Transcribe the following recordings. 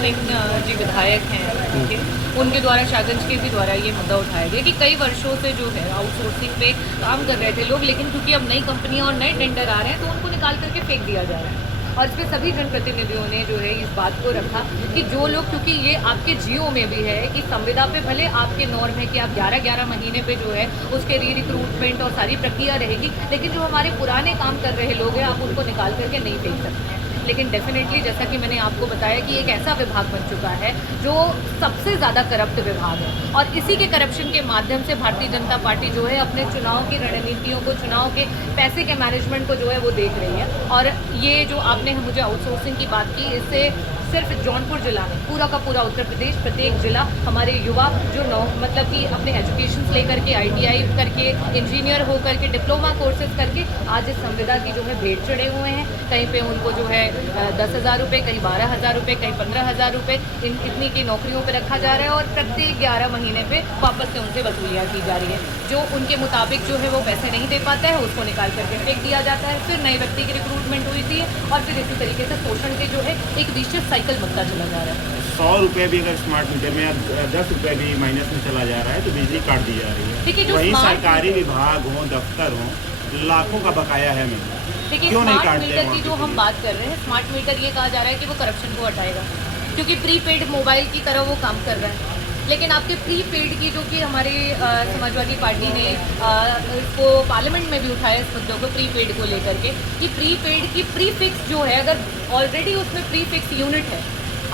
सिंह जी विधायक हैं उनके, उनके द्वारा शाहगंज के भी द्वारा ये मुद्दा उठाया गया कि कई वर्षों से जो है आउटसोर्सिंग पे काम कर रहे थे लोग, लेकिन क्योंकि अब नई कंपनियां और नए टेंडर आ रहे हैं तो उनको निकाल करके फेंक दिया जा रहा है। और इस पर सभी जनप्रतिनिधियों ने जो है इस बात को रखा कि जो लोग, क्योंकि ये आपके जियो में भी है कि संविदा पे भले आपके नॉर्म है कि आप 11-11 महीने पे जो है उसके री रिक्रूटमेंट और सारी प्रक्रिया रहेगी, लेकिन जो हमारे पुराने काम कर रहे लोग हैं आप उनको निकाल करके नहीं फेंक सकते हैं। लेकिन डेफिनेटली जैसा कि मैंने आपको बताया कि एक ऐसा विभाग बन चुका है जो सबसे ज़्यादा करप्ट विभाग है, और इसी के करप्शन के माध्यम से भारतीय जनता पार्टी जो है अपने चुनाव की रणनीतियों को, चुनाव के पैसे के मैनेजमेंट को जो है वो देख रही है। और ये जो आपने मुझे आउटसोर्सिंग की बात की, इससे सिर्फ जौनपुर जिला में पूरा का पूरा उत्तर प्रदेश, प्रत्येक जिला हमारे युवा जो मतलब कि अपने एजुकेशन लेकर के ITI करके, इंजीनियर हो करके, डिप्लोमा कोर्सेज करके आज इस संविदा की जो है भेंट चढ़े हुए हैं। कहीं पे उनको जो है 10,000 रुपये, कहीं 12,000 रुपये, कहीं 15,000 रुपये इतनी की नौकरियों पर रखा जा रहा है, और प्रत्येक 11 महीने पे वापस से उनसे वसूलियाँ की जा रही है। जो उनके मुताबिक जो है वो पैसे नहीं दे पाता है उसको निकाल करके फेंक दिया जाता है, फिर नए व्यक्ति की रिक्रूटमेंट हुई थी और फिर इसी तरीके से शोषण के जो है एक विशेष साइकिल बनता चला जा रहा है। 100 रुपये भी अगर स्मार्ट मीटर में या 10 रुपये भी माइनस में चला जा रहा है तो बिजली काट दी जा रही है। देखिए, जो वही स्मार्ट सरकारी विभाग हो, दफ्तर हो, लाखों का बकाया है मेरा। देखिए, क्यों नहीं स्मार्ट काटते मीटर की जो हम बात कर रहे हैं, स्मार्ट मीटर ये कहा जा रहा है कि वो करप्शन को हटाएगा, क्योंकि प्रीपेड मोबाइल की तरह वो काम कर रहा है। लेकिन आपके प्रीपेड की, जो कि हमारे समाजवादी पार्टी ने इसको पार्लियामेंट में भी उठाया इस मुद्दों को, प्रीपेड को लेकर के, कि प्रीपेड की प्रीफिक्स जो है, अगर ऑलरेडी उसमें प्रीफिक्स यूनिट है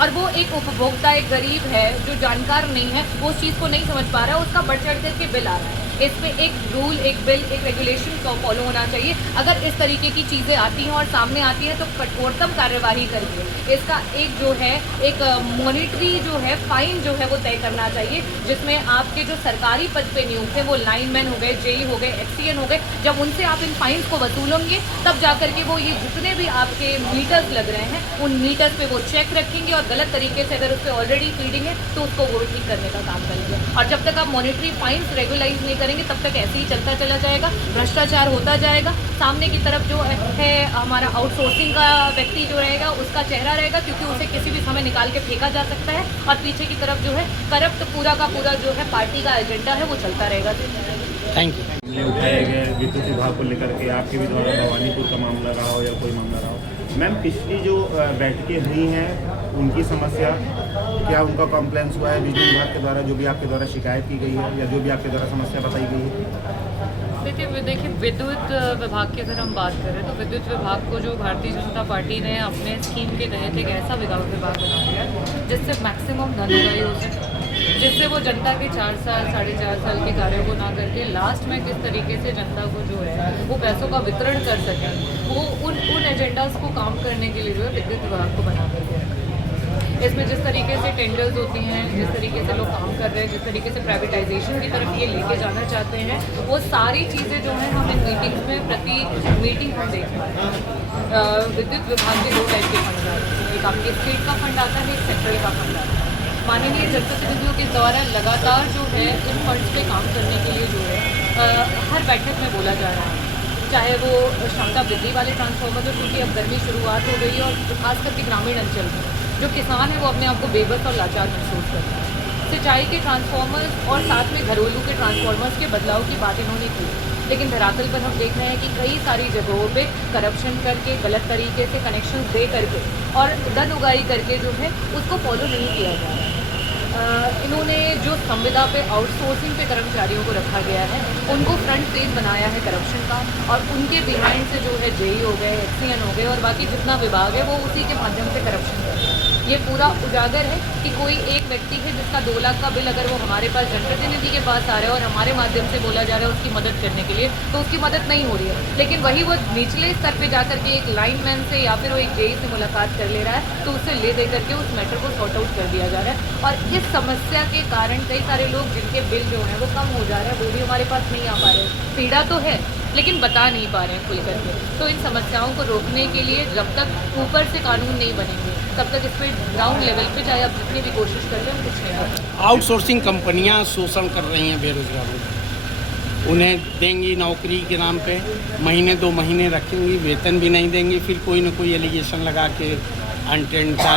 और वो एक उपभोक्ता, एक गरीब है जो जानकार नहीं है, वो उस चीज़ को नहीं समझ पा रहा है, उसका बढ़ चढ़ करके बिल आ रहा है। इस पे एक रूल, एक बिल, एक रेगुलेशन को फॉलो होना चाहिए। अगर इस तरीके की चीज़ें आती हैं और सामने आती हैं तो कठोरतम कार्यवाही करके इसका एक जो है एक मॉनिटरी जो है फाइन जो है वो तय करना चाहिए, जिसमें आपके जो सरकारी पद पे नियुक्त है वो लाइनमैन हो गए, जेई हो गए, एक्सीएन हो गए, जब उनसे आप इन फाइन्स को वसूलेंगे तब जा करके वो ये जितने भी आपके मीटर्स लग रहे हैं उन मीटर्स पे वो चेक रखेंगे, और गलत तरीके से अगर उस पर ऑलरेडी फीडिंग है तो उसको वो ठीक करने का काम करेंगे। और जब तक आप मॉनिटरी फाइन्स रेगुलाइज नहीं करेंगे तब तक ऐसे ही चलता चला जाएगा, भ्रष्टाचार होता जाएगा। सामने की तरफ जो है हमारा आउटसोर्सिंग का व्यक्ति जो रहेगा उसका चेहरा रहेगा, क्योंकि उसे किसी भी समय निकाल के फेंका जा सकता है, और पीछे की तरफ जो है करप्ट पूरा का पूरा जो है पार्टी का एजेंडा है वो चलता रहेगा। Thank you. उठाए गए विद्युत विभाग को लेकर के आपके भी द्वारा भवानीपुर का मामला रहा हो या कोई मामला रहा हो, मैम पिछली जो बैठकें हुई हैं उनकी समस्या क्या, उनका कॉम्प्लेंस हुआ है बिजली विभाग के द्वारा, जो भी आपके द्वारा शिकायत की गई है या जो भी आपके द्वारा समस्या बताई गई है? देखिए, विद्युत विभाग की अगर हम बात करें तो विद्युत विभाग को जो भारतीय जनता पार्टी ने अपने स्कीम के तहत एक ऐसा विभाग बना दिया जिससे मैक्सिमम धन उगाही हो सके, जिससे वो जनता के 4 साल 4.5 साल के कार्यों को ना करके लास्ट में किस तरीके से जनता को जो है वो पैसों का वितरण कर सके, वो उन एजेंडाज को काम करने के लिए जो है विद्युत विभाग को बना करके रखा है। इसमें जिस तरीके से टेंडर्स होती हैं, जिस तरीके से लोग काम कर रहे हैं, जिस तरीके से प्राइवेटाइजेशन की तरफ ये लेके जाना चाहते हैं, वो सारी चीज़ें जो हैं हम इन मीटिंग्स में प्रति मीटिंग हम देख रहे हैं। विद्युत विभाग के 2 टाइप के फंड आते हैं, एक आपके स्टेट का फंड आता है, एक सेंट्रल का फंड आता है। माननीय जनप्रतिनिधियों के द्वारा लगातार जो है इन फंड्स पे काम करने के लिए जो है हर बैठक में बोला जा रहा है, चाहे वो क्षमता वृद्धि वाले ट्रांसफार्मर, क्योंकि अब गर्मी शुरुआत हो गई है और खास करके ग्रामीण अंचल में जो किसान है वो अपने आप को बेबस और लाचार महसूस करता है। सिंचाई के ट्रांसफार्मर्स और साथ में घरेलू के ट्रांसफार्मर्स के बदलाव की बात इन्होंने की, लेकिन धरातल पर हम देख रहे हैं कि कई सारी जगहों पे करप्शन करके, गलत तरीके से कनेक्शन दे करके और धन उगाही करके जो है उसको फॉलो नहीं किया जा रहा है। इन्होंने जो संविदा पे आउटसोर्सिंग पे कर्मचारियों को रखा गया है उनको फ्रंट पेज बनाया है करप्शन का, और उनके बिहाइंड से जो है जेई हो गए, एक्सीएन हो गए और बाकी जितना विभाग है वो उसी के माध्यम से करप्शन कर रहे हैं। ये पूरा उजागर है कि कोई एक व्यक्ति है जिसका 2 लाख का बिल अगर वो हमारे पास जनप्रतिनिधि के पास आ रहा है और हमारे माध्यम से बोला जा रहा है उसकी मदद करने के लिए, तो उसकी मदद नहीं हो रही है, लेकिन वही वो निचले स्तर पे जा करके एक लाइनमैन से या फिर वो एक जेई से मुलाकात कर ले रहा है तो उससे ले दे करके उस मैटर को सॉर्ट आउट कर दिया जा रहा है। और इस समस्या के कारण कई सारे लोग जिनके बिल जो हैं वो कम हो जा रहे हैं वो भी हमारे पास नहीं आ पा रहे हैं। पीड़ा तो है लेकिन बता नहीं पा रहे हैं खुल करके। तो इन समस्याओं को रोकने के लिए जब तक ऊपर से कानून नहीं बनेंगे तब तक इस पर ग्राउंड लेवल पे चाहे आप जितनी भी कोशिश कर रहे हैं कुछ नहीं होगा। आउटसोर्सिंग कंपनियां शोषण कर रही हैं बेरोजगारों को, उन्हें देंगी नौकरी के नाम पे, महीने 2 महीने रखेंगी, वेतन भी नहीं देंगी, फिर कोई ना कोई एलिगेशन लगा के अनटेंड का